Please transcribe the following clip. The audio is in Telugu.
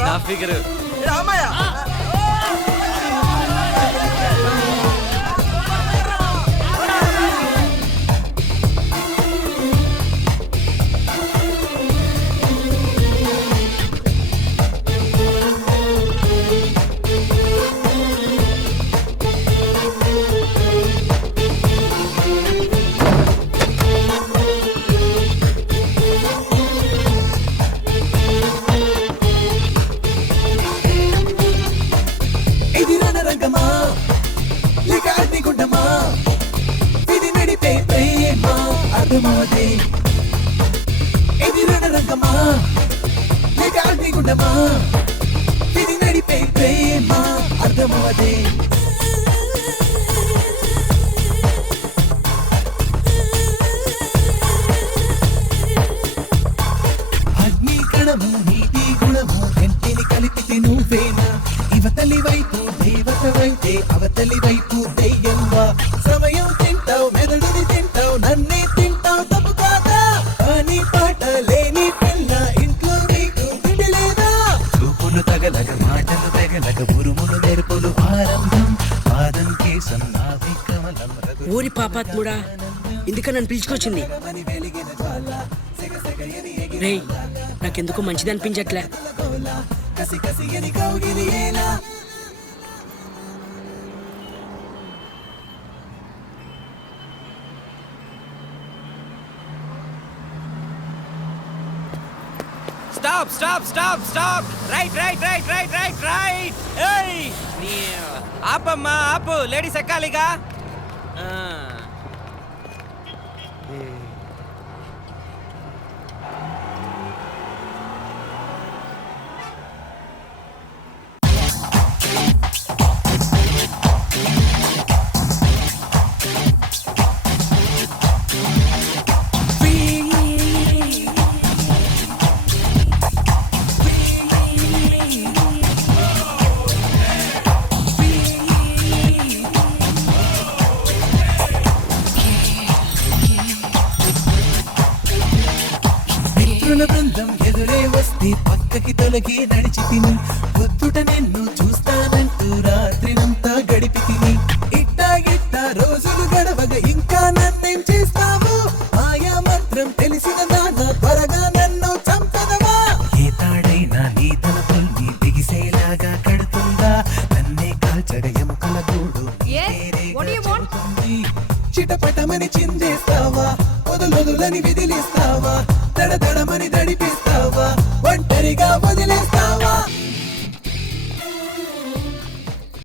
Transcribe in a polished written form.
నా ఫిగర్ రామయ్య నీతి గుణము ఎంటిని కలిపితే నువ్వేనా ఇవతలి వైపు దేవతవైతే అవతలి వైపు దెయ్యంవా సమయం తింటావు మెదడుని తింటావు నన్నే తింటావు తప్పు కాదా అని పాట లేని పిల్ల ఇంట్లో నీకు విడలేదా చూపులు తగలగ మాటలు తెగలగ ఉరుములు నెరుపులు ఆరంభం పాదం కేసం నాభి కమలం ఊరి పాపాత్ముడా ఇందుక నన్ను పిలుచుకొచ్చింది రేయ్ నాకెందుకు మంచిది అనిపించట్లే stop stop stop stop right right right right right right ఏయ్ ఆపమ్మా ఆపు లేడీస్ ఎక్కాలిగా బృందం ఎదురే వస్తే పక్కకి తొలగి నడిచి తిని పొద్దుట నిన్ను చూస్తానంటూ రాత్రినంతా గడిపి తిని ఇట్టా గిట్టా రోజులు గడవగా ఇంకా నన్నేం చేస్తావు ఆయా మంత్రం తెలిసిన దాన త్వరగా నన్ను చంపదవా ఏ తాడైనా నీ తలపుల్ని బిగిసేలాగా కడుతుందా నన్నే కాల్చగ ఎముకల గూడు చిటపటమని చిందేస్తావా వదులని విదిలిస్తావా దడదడమని దడిపిస్తావా ఒంటరిగా వదిలేస్తావా